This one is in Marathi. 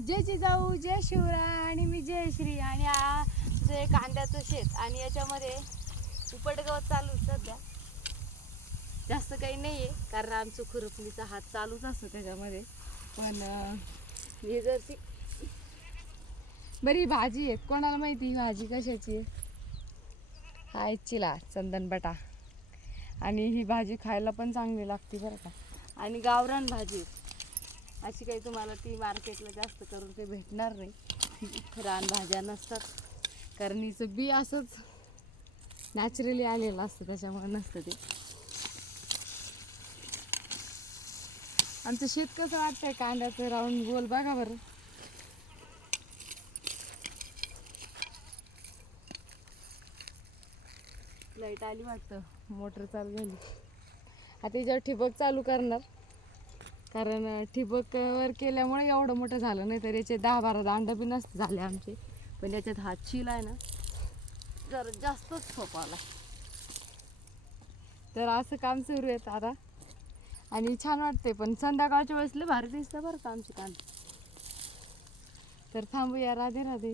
जय जिजाऊ, जय शिवराय आणि मी जयश्री. आणि जे कांद्याचं शेत आणि याच्यामध्ये उपटगवत चालू सध्या. जास्त काही नाही आहे कारण आमचं खुरपणीचा हात चालूच असतो त्याच्यामध्ये. पण ही जरशी बरी भाजी आहे. कोणाला माहिती ही भाजी कशाची आहे? हा चिला चंदन बटा. आणि ही भाजी खायला पण चांगली लागते बरं का. आणि गावरान भाजी अशी काही तुम्हाला ती मार्केटला जास्त करून ते भेटणार नाही. रानभाज्या नसतात कारण हिचं बी असंच नॅचरली आलेलं असतं त्याच्यामुळे नसतं ते. आमचं शेत कसं वाटतंय कांद्याचं राऊंड गोल बघा बरं. लाईट आली वाटतं, मोटर चालू झाली. आता याच्यावर ठिबक चालू करणार कारण ठिबकवर केल्यामुळे एवढं मोठं झालं. नाही तर याचे 10-12 दांड बी नसते झाले आमचे. पण याच्यात हा चिल आहे ना जरा जास्तच सोपावला. तर असं काम सुरू आहे आता आणि छान वाटते. पण संध्याकाळच्या वेळेस लय भारी दिसतं बरं का आमची कांदे. तर थांबूया. राधे राधे.